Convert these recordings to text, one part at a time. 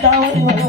Don't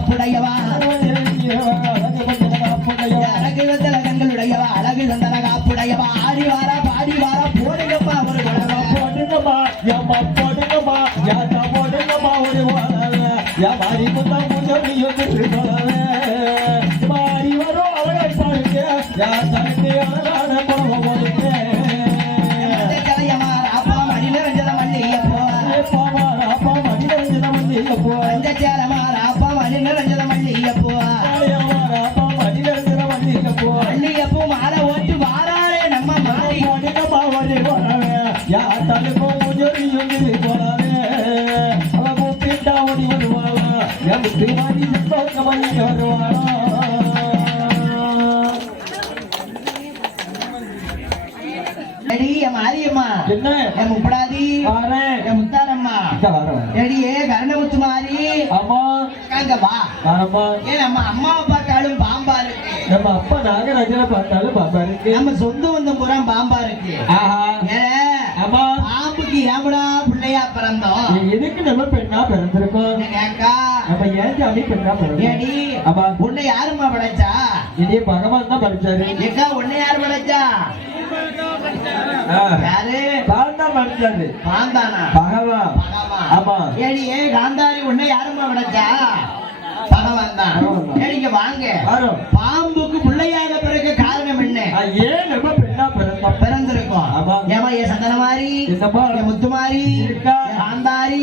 சந்தன காப்புடையவா அழகு வந்தல கண்களுடையவா அழகு சந்தன காப்புடையவா ஆடி வாரா முப்படாதி. முத்தாரம்மா. எடியே கருணமுத்து மாறி. அம்மா. வா. வாரம்மா. ஏன் நம்ம அம்மாவை பார்த்தாலும் பாம்பா இருக்கு. நம்ம அப்பா நாகராஜனை பார்த்தாலும் பாப்பா இருக்கு. நம்ம சொந்த வந்தம் பூரா பாம்பா இருக்கு. ஆஹா. பாம்புக்கு ஏமடா பிள்ளையா பிறந்தோம்? எதுக்கு நம்ம பெண்ணா பிறந்திருக்கோம்? கேக்கா. நம்ம ஏன் சாமி பெண்ணா ஆமா. உன்னை யாரும்மா படைச்சா? பகவான் தான் படிச்சாரு. ஏக்கா உன்னை யார் படைச்சா? யாரு? தான் தான் படிச்சாரு. பாந்தானா பகவான். ஆமா. ஏடி ஏ காந்தாரி உன்னை யாரும்மா படைச்சா? பகவான் தான். ஏடிங்க வாங்க. வரும் பாம்புக்கு பிள்ளையாக பிறக்க காரணம் என்ன ஆ, ஏன் நம்ம பெண்ணா பிறந்தோம் பிறந்திருக்கோம் ஆமா. ஏமா ஏ சந்தன மாதிரி என்னப்பா? ஏ முத்து மாதிரி இருக்கா? ஏ காந்தாரி?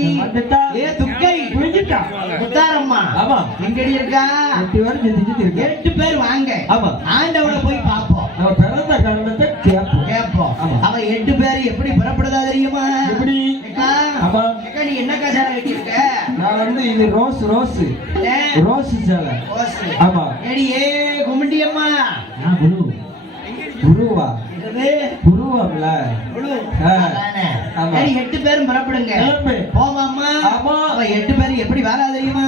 ஏ துக்கை புரிஞ்சுட்டா? முத்தாரம்மா ஆமா. எங்கடி இருக்கா? எட்டு இருக்கு? பேர் வாங்க. ஆமா. ஆண்டவனை போய் பார்ப்போம். நம்ம பிறந்த காரணத்தை கேட்போம். கேட்போம். ஆமா. அவ எட்டு பேர் எப்படி புறப்படுதா தெரியுமா? எப்படி? ஆமா. நீ என்ன கசாரம் கட்டி இருக்க நான் வந்து இது ரோஸ் ரோஸ்? ரோஸ் சேலை. ஆமா. ஏடி ஏ கும்மிண்டி அம்மா குரு. குருவா. ஆமா. ஏடி, எட்டு பேரும் புறப்படுங்க. அவ எட்டு பேரும் எப்படி வரா தெரியுமா?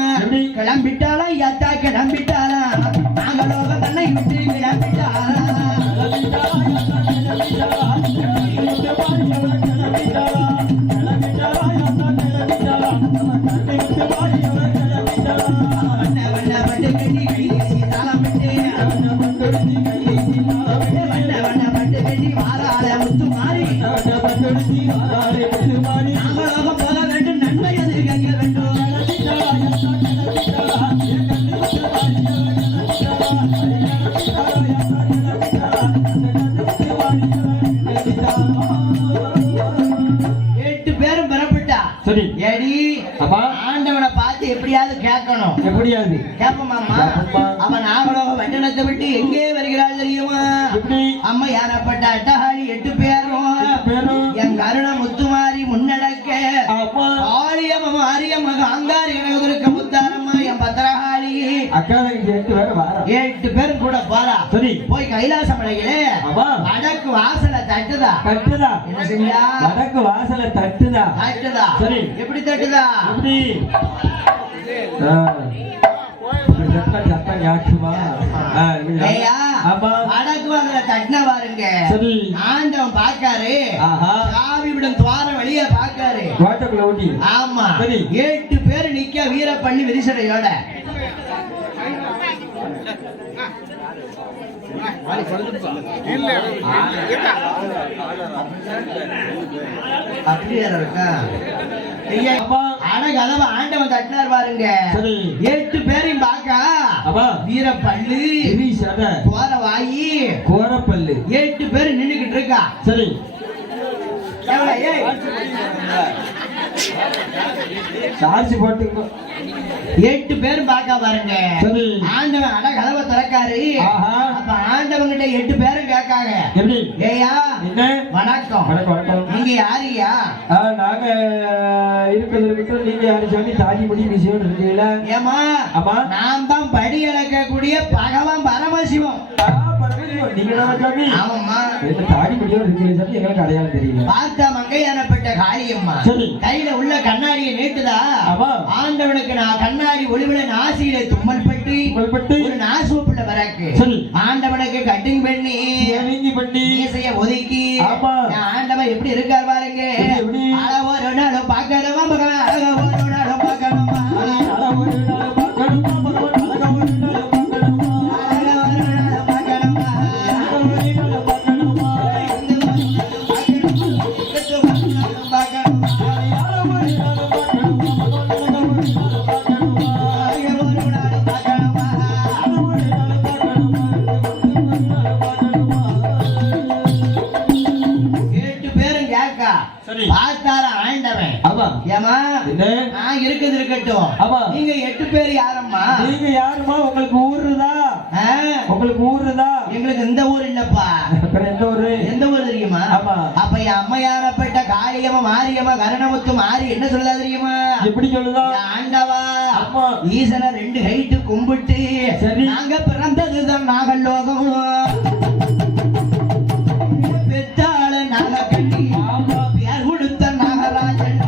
எப்படியாவது கேட்கணும். எப்படியாது கேப்பமாமா. அவன் நாகலோக வட்டணத்தை விட்டு எங்கே வருகிறாள் தெரியுமா? அம்மா யாரப்பட்ட அட்டகாளி எட்டு பேரும். என் கருண முத்துமாரி முன்னடக்க பத்திரகாளி அக்கா தங்கச்சி எட்டு பேர் எட்டு கூட போறா. சரி. போய் கைலாச மலையிலே. வடக்கு வாசலை தட்டுதா? கட்டுதா என்ன செஞ்சா வடக்கு வாசலை தட்டுதா? தட்டுதா? சரி. எப்படி தட்டுதா? எப்படி. சத்தம்? ஐயா வடக்கு தட்டின பாருங்க. சரி. ஆண்டவன் பாக்காரு ஆஹா. சாவி விடும் துவார வழிய பாக்காரு ஆமா. சரி. எட்டு பேர் நிக்க வீரப்பள்ளி விரிசடையோட. அப்படி வேற இருக்கா ஐயா, கதவை ஆண்டவன் தட்டினார் பாருங்க எட்டு பேரையும் வீரப்பள்ளு இவி சதை போற வாயி கோரப்பல்லு எட்டு பேர் நின்னுகிட்டு இருக்கா? சரி. ஏய், சார்ஜ் போட்டுக்கோ. எட்டு பேரும் பாக்கா பாருங்க. ஆண்டவன் அட கதவை திறக்காரு. அப்ப ஆண்டவன் கிட்ட எட்டு பேரும் கேட்காங்க. ஏயா என்ன? வணக்கம். நீங்க யாருயா நாங்க இருக்கிறது நீங்க யாரும் சொல்லி தாடி முடி விஷயம் இருக்கீங்களா? ஏமா ஆமா. நான் தான் படி இழக்கக்கூடிய பகவான் பரமசிவம். கையில உள்ள கண்ணாடியை ஆமா. ஆண்டவனுக்கு நான் கண்ணாடி ஒளிவில நாசியில தும்மல் பட்டு ஒரு நாசூப்புல வரக்கு. ஆண்டவனுக்கு கட்டிங் பண்ணி பண்ணி. மீசைய ஒதுக்கி. ஆண்டவன் எப்படி இருக்கார் பாருங்க. எப்படி, இருக்குது இருக்கட்டும். நீங்க எட்டு பேர் யாரம்மா? நீங்க யாருமா உங்களுக்கு ஊருதா? உங்களுக்கு ஊருதா? எங்களுக்கு இந்த ஊர் இல்லப்பா. எந்த ஊரு? காளியம்மா மாரியம்மா கரணமுத்து மாறி என்ன சொல்லுதா தெரியுமா? எப்படி சொல்லுதா? ஆண்டவா ஆமா. ஈசனை ரெண்டு கைட்டு கும்பிட்டு சரி. நாங்க பிறந்ததுதான் நாகலோகம். பெற்றாள நாகக்கண்ணி பேர் கொடுத்த நாகராஜன்.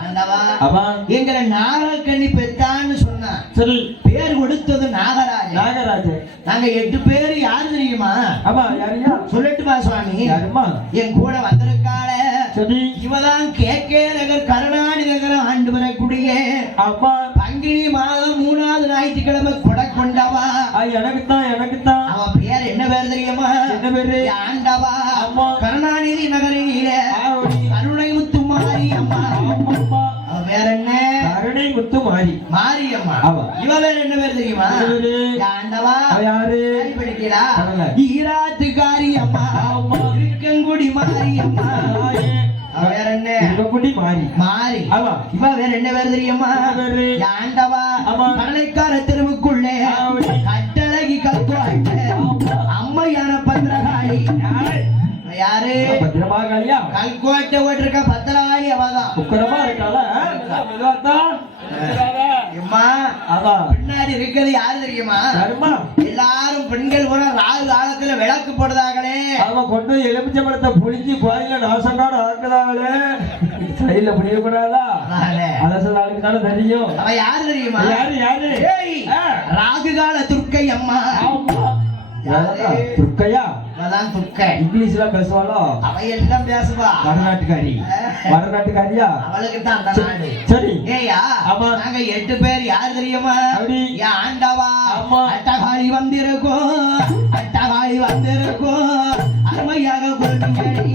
ஆண்டவா எங்களை நாகக்கண்ணி பெத்தான்னு சொன்னா சரி. பேர் கொடுத்தது நாகராஜன். நாகராஜன். நாங்க எட்டு பேர் யாரு தெரியுமா? ஆமா யாரையா சொல்லட்டுமா சுவாமி? என் கூட வந்திருக்காள சரி இவதான் கே கே நகர் கருணாநிதி நகரம் ஆண்டு வரக்கூடிய ஆமா பங்கினி மாதம் மூணாவது ஞாயிற்றுக்கிழமை கொடை கொண்டவா எனக்கு தான் எனக்கு தான் அவ பேர் என்ன பேர் தெரியுமா? என்ன பேரு? ஆண்டவா. கருணாநிதி நகரில. கருணை முத்து மாரி அம்மா பேர் என்ன? கருணை முத்து மாறி மாரியம்மா. ஆமா. இவ பேர் என்ன பேர் தெரியுமா? ஆண்டவா. யாரு? படிக்கிறா பரவாயில்ல. குடி மாறி. மாறி. ஆமா இவ வேற என்ன பேர் தெரியுமா? ஆண்டவா. கடலைக்கார தெருவுக்குள்ளே. கட்டழகி கல்குவாட்ட அம்மையான பத்திரகாளி. யாரு? பத்திரமா காலியா கல்கோட்டை ஓட்டிருக்க பத்திரகாளி அவதான் உக்கரமா இருக்காளா? மெதுவாத்தான். அம்மா அதான் பின்னாடி இருக்கிறது யாரு தெரியுமா? எல்லாரும் பெண்கள் கூட ராகு காலத்துல விளக்கு போடுதாங்களே. அவன் கொண்டு போய் எலுமிச்சம்பழத்தை புளிஞ்சு கோயில நாசங்காடு ஆக்குதாங்களே. சைடுல புரியக்கூடாதா அதானே. அரசு ஆளுக்கு தானே தெரியும். அவ யாரு தெரியுமா? யாரு யாரு? ஏய், ஆ. ராகுகால துர்க்கை அம்மா. துர்க்கையா? அவதான் துர்க்கை. இங்கிலீஷ்ல பேசுவாளோ? அவ எல்லாம் பேசுவா வடநாட்டுக்காரி வடநாட்டுக்காரியா அவளுக்கு தான் சரி ஏயா ஆமா. நாங்க எட்டு பேர் யார் தெரியுமா. என் ஆண்டவா. ஆமா. அட்டகாளி வந்திருக்கும். அட்டகாளி வந்திருக்கும். அருமையாக கொள்ளுங்கடி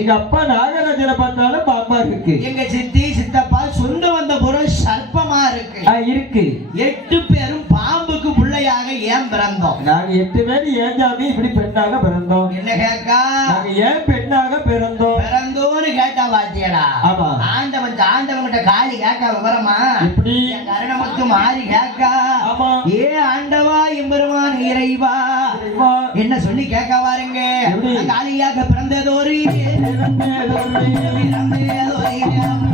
எங்க அப்பா நாகராஜனை பார்த்தாலும் பாப்பா இருக்கு. எங்க சித்தி சித்தப்பா சொந்த வந்த பொருள் சர்ப்பமா இருக்கு. இருக்கு. எட்டு பேரும் பாம்புக்கு பிள்ளையாக ஏன் பிறந்தோம்? நாங்க எட்டு பேர் ஏன் சாமி இப்படி பெண்ணாக பிறந்தோம்? என்ன கேக்கா? நாங்க ஏன் பெண்ணாக பிறந்தோம்? கேட்டா பாத்தியடா ஆமா. ஆண்டவன் ஆண்டவன்கிட்ட காளி கேட்க விவரமா? எப்படி என் கருணமுத்து மாறி கேக்கா ஆமா. ஏ ஆண்டவா எம்பெருமான் இறைவா. என்ன சொல்லி கேட்க வாருங்க பிறந்ததொரு. பிறந்ததோரு பிறந்ததொரு.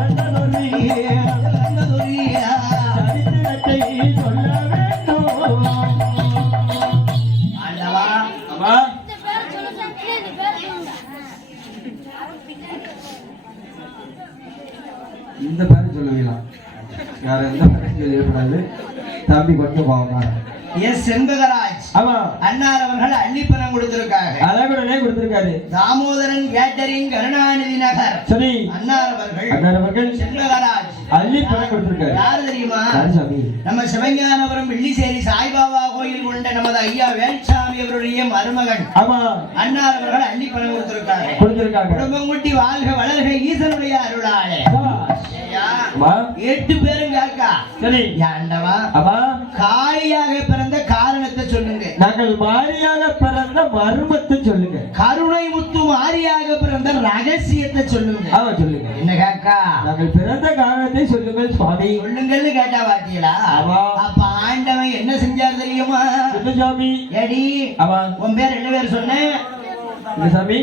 பிறந்ததொரு நம்ம சிவஞானபுரம் வெள்ளிசேரி சாய்பாபா கோயில் கொண்ட நமது ஐயா வேல்சாமி அவருடைய மருமகன். ஆமா. அன்னார் அவர்கள் அள்ளி பணம் கொடுத்திருக்காங்க. குடும்பம் குட்டி வாழ்க வளர்க ஈசனுடைய அருளாளே எட்டு பேரும் காக்கா சரி. ஆண்டவா காளியாக பிறந்த காரணத்தை சொல்லுங்க நாங்கள் மாரியாக பிறந்த மர்மத்தை சொல்லுங்க. கருணை முத்து மாரியாக பிறந்த ரகசியத்தை சொல்லுங்க. ஆமா சொல்லுங்க. என்ன காக்கா? நாங்கள் பிறந்த காரணத்தை சொல்லுங்கள் சுவாமி. சொல்லுங்கன்னு கேட்டா பாத்தீங்களா. அப்ப ஆண்டவன் என்ன செஞ்சார் தெரியுமா? என்ன சாமி? எடி ஆமா. உன் பேர் என்ன பேர் சொன்னேன் சாமி?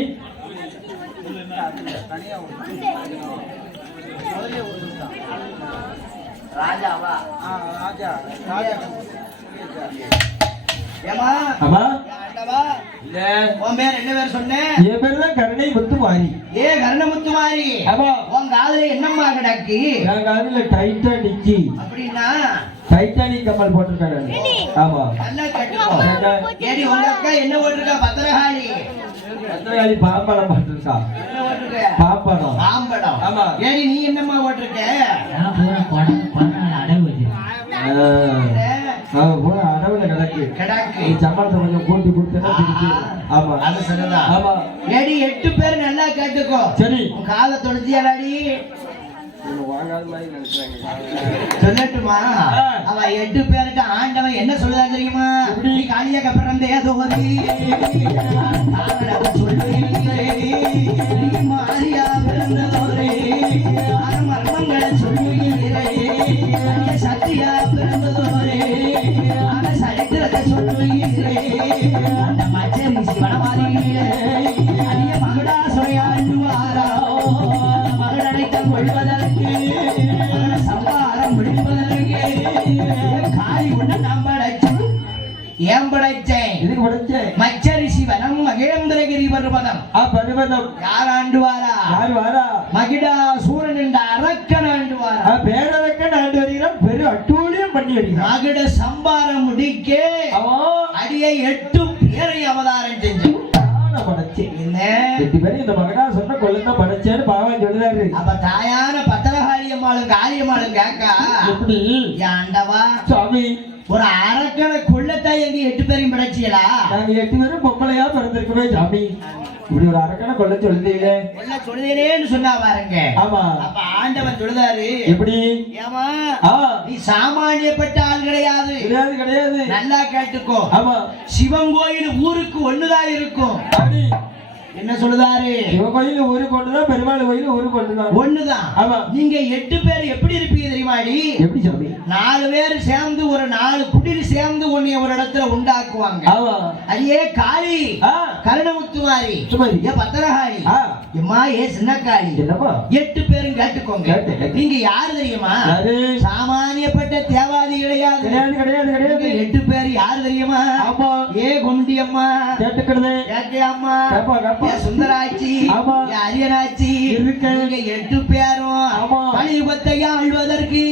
ராஜாவா? ஏமா ஆமா ஆண்டவா இல்ல. உன் பேர் என்ன பேர் சொன்னேன் என் பேர் தான் கருணை முத்து மாறி ஏ கருணமுத்து மாறி ஆமா. உன் காதுல என்னம்மா கிடக்கு? நாங்க அதுல டைட்டானிக் அப்படின்னா? டைட்டானிக் கப்பல் போட்டிருக்காரு ஆமா. நல்லா கேட்டுக்கோ கேட்டா, ஏடி உங்க அக்கா என்ன போட்டிருக்கா? பத்திரகாளி. பத்திரகாளி பாம்படம் போட்டிருக்கா. பாம்படம் பாம்படம் ஆமா. ஏடி நீ என்னம்மா போட்டிருக்க? கிடக்கு. சம்பளத்தை கொஞ்சம் கூட்டி கொடுத்தா திருப்பி ஆமா அது சரிதான் ஆமா. ஏடி எட்டு பேர் நல்லா கேட்டுக்கோ. சரி. காதை தொடுத்தியாடி சொல்லட்டுமா. அவ எட்டு பேர்கிட்ட ஆண்டவன் என்ன சொல்லுதா தெரியுமா? எப்படி? நீ காளியாக பிறந்த ஏதோதி நீ மாறியா பிறந்ததோரே. மர்மங்களை சொல்லுகிறே சத்தியா பிறந்ததோரே. சரித்திரத்தை சொல்லுகிறே அந்த மச்சரி சிவனமாரியே அரிய மகளா சுரையாண்டுவாரா மகளடைத்த கொள்வதற்கு சம்பாரம் முடிப்பதற்கு காய் உண்ண நாம் படைச்சு. ஏன் படைச்சேன் இதுக்கு படிச்சேன் மச்சரி சிவனம் மகேந்திரகிரி பர்வதம். ஆ பருவதம். யார் யார் வாரா? மகிடா என்ற அரக்கன் ஆ ஆண்டுவாரா பேரவக்க ஆண்டு வருகிறான் பெரு அட்டூழியம் பண்ணி வருகிறான் மகிட சம்பாரம் முடிக்க அடியை எட்டு பேரை அவதாரம் செஞ்சு. நான் படைச்சேன் என்ன? ரெண்டு பேரும் இந்த மகனா சொன்ன கொள்ளத்தான் படைச்சேன்னு பாவம் சொல்லுதாரு அப்ப தாயான பத்திரகாளி அம்மாளும் காளியம்மாளும் கேக்கா? எப்படி? ஆண்டவா சுவாமி. ஒரு அரக்கனை கொள்ளத்தாய் எங்க எட்டு பேரையும் படைச்சியலா? நாங்க எட்டு பேரும் பொம்பளையா பிறந்திருக்கவே சாமி இப்படி ஒரு அரக்கனை கொள்ள சொல்லுதீங்களே கொல்ல சொல்லுதேனேன்னு சொன்னா பாருங்க. ஆமா. அப்ப ஆண்டவன் சொல்லுதாரு எப்படி? ஏமா நீ சாமானியப்பட்ட ஆள் கிடையாது. கிடையாது கிடையாது. நல்லா கேட்டுக்கோ. ஆமா. சிவன் கோயில் ஊருக்கு ஒண்ணுதான் இருக்கும். என்ன சொல்லுதாரு? சிவ கோயில் ஒரு கொண்டுதான் பெருமாள் கோயில் ஒரு கொண்டுதான் ஒண்ணுதான். ஆமா. நீங்க எட்டு பேர் எப்படி இருப்பீங்க தெரியுமாடி? எப்படி சாமி? நாலு பேர் சேர்ந்து ஒரு நாலு குடில் சேர்ந்து உன்னைய ஒரு இடத்துல உண்டாக்குவாங்க. ஆமா. அடியே காளி கருணமுத்துமாரி. ஏ பத்திரகாளி. எம்மா ஏ சின்ன காளி என்னப்பா? எட்டு பேரும் கேட்டுக்கோங்க. கேட்டு, கேட்டு. நீங்க யாரு தெரியுமா? சாமானியப்பட்ட தேவாதி கிடையாது. கிடையாது கிடையாது எட்டு பேர் யாரு தெரியுமா? ஆமா. ஏ குண்டி அம்மா கேட்டுக்கிறது ஏகே அம்மா ஏ சுந்தராட்சி. ஏ அரியனாட்சி இருக்கு. எட்டு பேரும். கலியுகத்தை ஆழ்வதற்கு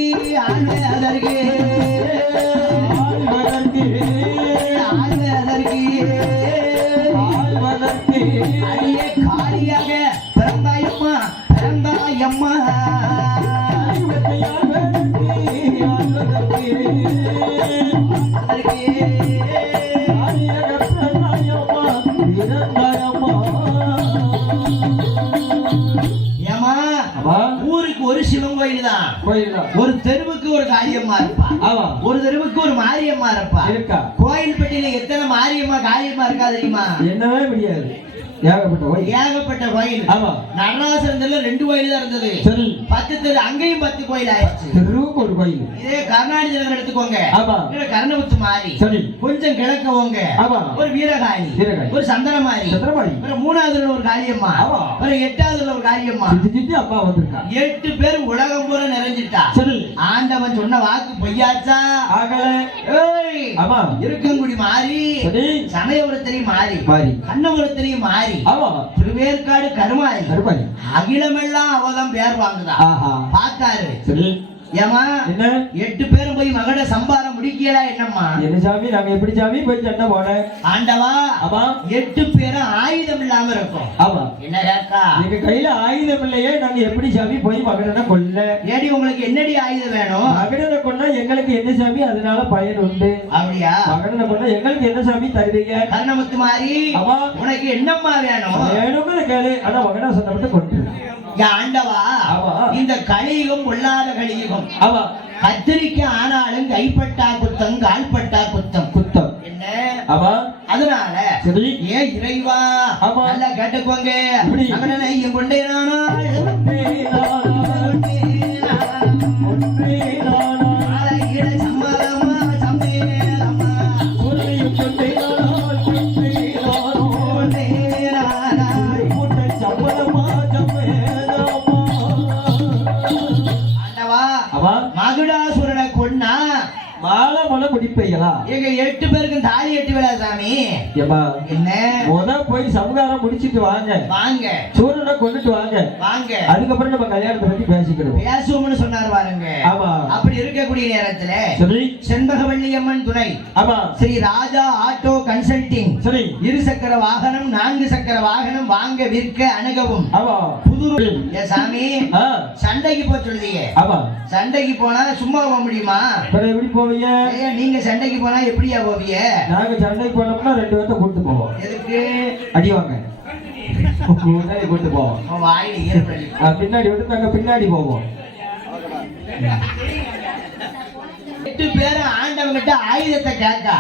ஆழ்வதற்கு ஆழ்வதற்கு ஆழ்வதற்கு ஆழ்வதற்கு அடியே காளியாக பிறந்தாயம்மா பிறந்தாயம்மா. ஆழ்வதற்கு ஆழ்வதற்கு ஏமா ஊருக்கு ஒரு சிவன் கோயில் தான். கோயில் தான். ஒரு தெருவுக்கு ஒரு காளியம்மா இருப்பா. ஆமா. ஒரு தெருவுக்கு ஒரு மாரியம்மா இருப்பா. இருக்கா. கோயில்பட்டியில எத்தனை மாரியம்மா காளியம்மா இருக்கா தெரியுமா? என்னவே முடியாது. ஏகப்பட்ட கோயில். ஏகப்பட்ட கோயில். ஆமா. நடராசனத்துல ரெண்டு கோயில் தான் இருந்தது. சரி. பத்து தெரு அங்கேயும் பத்து கோயில் ஆயிடுச்சு. தெருவுக்கு ஒரு கோயில். இதே கருணாநிதி நகர் எடுத்துக்கோங்க. ஆமா. கருணமுத்து மாறி. சரி. கொஞ்சம் கிழக்கவங்க ஆமா. ஒரு வீரகாளி. ஒரு சந்தனமாரி சந்திரபாணி அப்புறம் மூணாவதுல ஒரு காளியம்மா. ஆமா. அப்புறம் எட்டாவதுல ஒரு காளியம்மா. சித்தி சித்தி அப்பா வந்திருக்கா. எட்டு பேர் உலகம் பூரா நிறைஞ்சிட்டா. சரி. ஆண்டவன் சொன்ன வாக்கு பொய்யாச்சா? ஆகல. ஏய். ஆமா. இருக்கங்குடி மாறி. சரி. சமயபுரத்திலையும் மாறி. மாறி. கண்ணபுரத்திலையும் மாறி. ஆமா திருவேற்காடு கருமாரி. கருப்பாணி அகிலமெல்லாம் அவதான் பேர் வாங்குதா? ஆஹா. பார்த்தாரு. ஏமா என்ன? எட்டு பேரும் போய் மகட சம்பாரம் முடிக்கலா என்னம்மா? என்ன சாமி நாங்க எப்படி சாமி? போய் சண்டை போட. ஆண்டவா ஆமா எட்டு பேரும் ஆயுதம் இல்லாம இருக்கும். ஆமா. என்ன கேக்கா எங்க கையில ஆயுதம் இல்லையே நாங்க எப்படி சாமி போய் மகனை கொல்ல? ஏடி உங்களுக்கு என்னடி ஆயுதம் வேணும்? மகனை கொண்டா எங்களுக்கு என்ன சாமி? அதனால பயன் உண்டு. அப்படியா? மகனை கொண்டா எங்களுக்கு என்ன சாமி தருவீங்க? கர்ணமுத்து மாறி ஆமா. உனக்கு என்னம்மா வேணும்? வேணும்னு கேளு. ஆனா மகனா சொன்ன மட்டும் கொண்டு ஆண்டவா. இந்த கலியுகம் பொல்லாத கலியுகம். ஆமா. கத்திரிக்காய் ஆனாலும் கைப்பட்டா குத்தம் கால்பட்டா குத்தம். குத்தம். என்ன? ஆமா. அதனால சரி. ஏ இறைவா ஆமா. நல்லா கேட்டுக்கோங்க. கொண்டே நானா, எங்க எட்டு பேருக்கும் தாலி எட்டு விழா சாமி. ஏமா என்ன? முத போய் சமகாரம் முடிச்சிட்டு வாங்க. வாங்க. சூரனை கொண்டுட்டு வாங்க. வாங்க. அதுக்கப்புறம் நம்ம கல்யாணத்தை பத்தி பேசிக்கிடுவோம். பேசுவோம்னு சொன்னார் பாருங்க. ஆமா. இருக்கக்கூடிய நேரத்துல சரி. செண்பகவல்லி அம்மன் துணை ஆமா. ஸ்ரீ ராஜா ஆட்டோ கன்சல்டிங் சரி. இரு சக்கர வாகனம் நான்கு சக்கர வாகனம் வாங்க விற்க அணுகவும். ஆமா. புது சாமி சண்டைக்கு போக சொல்லுதீங்க. ஆமா. சண்டைக்கு போனா சும்மா போக முடியுமா? அப்புறம் எப்படி போவீங்க? நீங்க சண்டைக்கு போனா எப்படியா போவீங்க? நாங்க சண்டைக்கு போனோம்னா ரெண்டு பேர்த்த கூட்டு போவோம். எதுக்கு? அடி வாங்க. முன்னாடி கூட்டு போவோம். பின்னாடி விட்டு நாங்க பின்னாடி போவோம். எட்டு பேரும் ஆண்டவங்கிட்ட ஆயுதத்தை கேட்கா.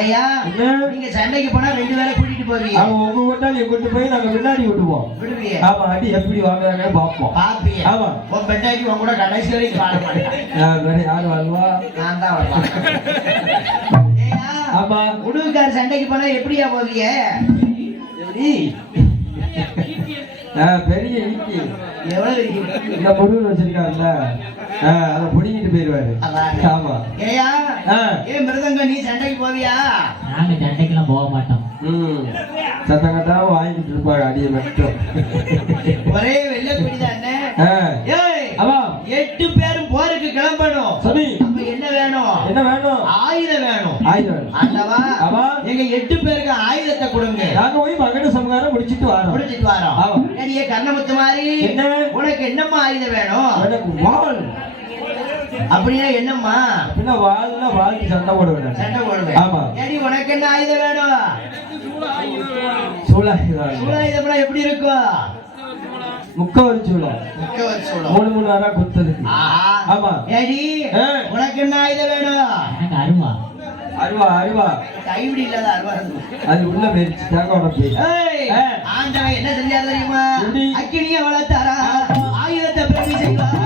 ஏய்யா என்ன? நீங்க சண்டைக்கு போனா ரெண்டு பேரை கூட்டிட்டு போவீங்க. அவங்க உங்க கூட்டாளி கூட்டு போய் நாங்க பின்னாடி விட்டுவோம் விடுவிய. ஆமா அடி எப்படி வாங்குறாங்க பார்ப்போம். பாப்பிய ஆமா. உன் பெண்டாட்டி உன் கூட கடைசி வரைக்கும் வாழ மாட்டேன் யார் வாழ்வா? நான் தான் ஏய்யா, ஆமா. உடுவுக்கார சண்டைக்கு போனா எப்படியா போவீங்க? பெரிய ஈட்டி எவ்வளவு? இந்த முருகன் வச்சிருக்காருல்ல. அதை புடிங்கிட்டு போயிருவாரு. அதானே. ஆமா. ஏய்யா ஆ. ஏ மிருதங்க நீ சண்டைக்கு போவியா? நாங்க சண்டைக்கெல்லாம் போக மாட்டோம். ம். சத்தம் கட்டாம வாங்கிட்டு இருப்பாரு அடியை மட்டும். ஒரே வெள்ள பிடிதானே ஏய் எட்டு பேரும் போருக்கு கிளம்பணும். சரி என்ன வேணும்? என்ன வேணும் ஆயுதம் வேணும் ஆயுதம் வேணும். ஆண்டவா. எங்க எட்டு பேருக்கு ஆயுதத்தை கொடுங்க. நாங்க போய் மகன சமகாரம் முடிச்சிட்டு வரோம். முடிச்சிட்டு வரோம். ஆமா. ஏடியே கண்ணமுத்து மாதிரி? என்ன? உனக்கு என்னம்மா ஆயுதம் வேணும்? எனக்கு வாள் அப்படின்னா என்னம்மா? பின்ன வாள்ல வாழ்க்கை சண்டை போடுவேன். சண்டை போடுவேன். ஆமா. ஏடி உனக்கு என்ன ஆயுதம் வேணும்? சூழாயுதம் சூழாயுதம்னா எப்படி இருக்கும்? முக்கவரி சூழல். மூணு மூணு வாரம் ஆஹா. ஆமா. ஏடி. உனக்கு என்ன ஆயுதம் வேணும்? எனக்கு அருவா அருவா. கைவிடி இல்லாத அருவா. அது உள்ள போயிருச்சு தேங்க உடம்பு ஏய், ஆ. ஆண்டவன் என்ன செஞ்சார் தெரியுமா? அக்கினிய வளர்த்தாரா? ஆயுதத்தை பிறவி செய்வார்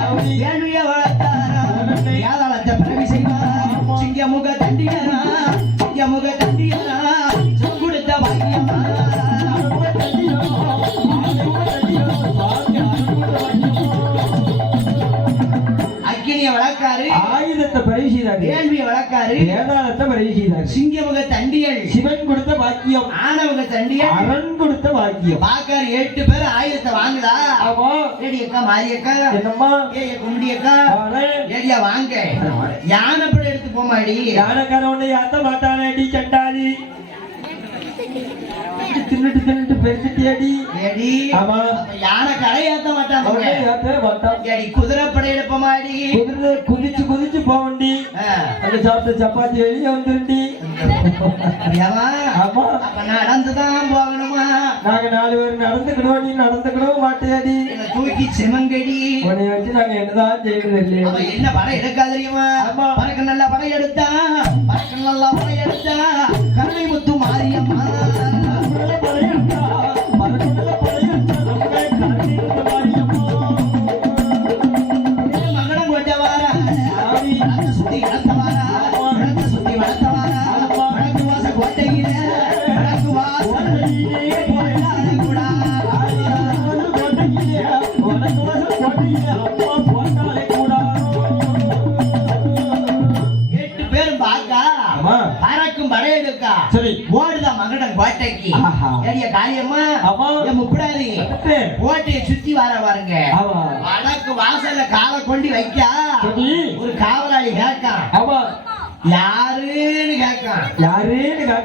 வேள்விய வளர்த்தாரா? வேதாளத்தை பிறவி செய்வார் சிங்க முக தண்டியரா சிங்க முக தண்டியரா கொடுத்த வாக்கியமா அக்கினிய வளர்க்காரு. ஆயுதத்தை பரிவு செய்தாரு. வேள்விய வளர்க்காரு வேதாளத்தை செய்தாரு தண்டியல் சிவன் கொடுத்த பாக்கியம். ஆணவக தண்டியல் அரண் கொடுத்த பாக்கியம். பாக்காரு எட்டு பேர் ஆயுதத்தை வாங்குதா? ஆமா. ஏடி அக்கா மாரி அக்கா என்னம்மா ஏ அக்கா. ஏடியா வாங்க. யானை படம் எடுத்து போமாடி யானைக்கார உன்னை ஏத்த மாட்டானே அடி சண்டாடி தின்னுட்டு தின்னுட்டு பெருத்துட்டியாடி ஏடி? ஆமா. அப்ப யானை கரை ஏத்த மாட்டாங்க ஏத்தவே மாட்டான். ஏடி குதிரைப்படை எடுப்பமாடி குதிரை குதிச்சு குதிச்சு போவண்டி. அந்த சாப்பிட்ட சப்பாத்தி வெளியே வந்துருண்டி. ஆமா. நடந்துதான் போகணுமா? நாங்க நாலு பேர் நடந்துக்கணும் நீ நடந்துக்கணும் மாட்டியாடி தூக்கி செமங்கடி உன்னை வச்சு நாங்க என்னதான் செய்யறது இல்லையா. அவன் என்ன படம் எடுக்கா தெரியுமா? ஆமா. பறக்க நல்லா படம் எடுத்தா பறக்க நல்லா படம் எடுத்தா கருணை முத்து மாரியம்மா.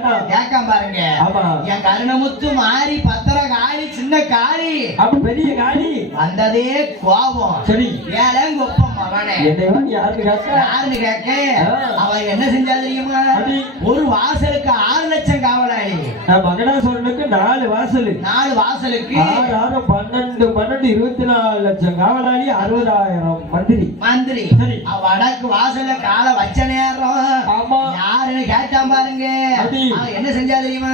யாருன்னு கேட்கான் பாருங்க. ஆமா. என் கருணமுத்து மாறி பத்திர காளி சின்ன காளி. அப்ப பெரிய காடி வந்ததே கோபம். சரி. ஏழங்க ஒப்பம் மகனே யாருன்னு யாருன்னு கேட்க? ஆ. அவன் என்ன செஞ்சா தெரியுமா. ஒரு வாசலுக்கு ஆறு லட்சம் காவலாளி. நான் மகனாசுரனுக்கு நாலு வாசல். நாலு வாசலுக்கு ஆறு ஆறு பன்னெண்டு பன்னெண்டு இருபத்தி நாலு லட்சம். காவலாளி அறுபதாயிரம். மந்திரி. மந்திரி. சரி. வடக்கு வாசல்ல காலை வச்ச நேரம். ஆமா. யாருன்னு கேட்டான் பாருங்க. என்ன செஞ்சா தெரியுமா?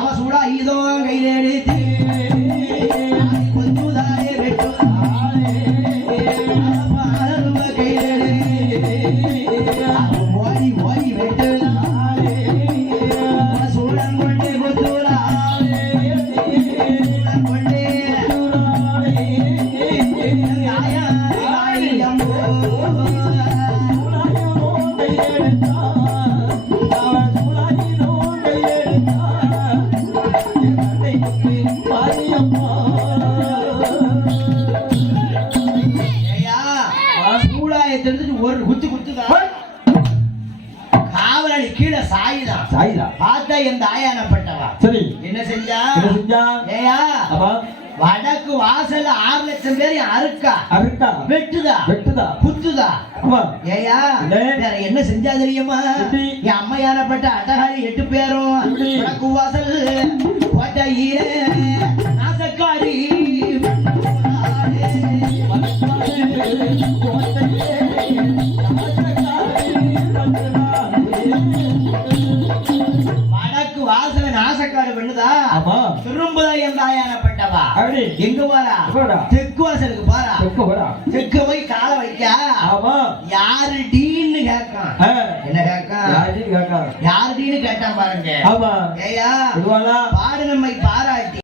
அவன் சூடா இதோ கையில எடுத்து. என்ன? செஞ்சா தெரியுமா? என் அம்மையானப்பட்ட அட்டகாரி எட்டு பேரும்? வடக்கு வாசல் கோட்டையிலே நாசக்காரி. வடக்கு வாசல நாசக்காரி பண்ணுதா? திரும்புதா என் தாயானப்பட்டவா அப்படி. எங்க போறா. தெற்கு வாசலுக்கு போறா? தெற்கு போய் காலை வைக்க? யாரு டீன்னு கேட்கான் ஆ. என்ன கேட்கான் யாருன்னு கேட்டான் பாருங்க. ஆமா. ஏயா இதுவாளா பாடு நம்மை பாராட்டி.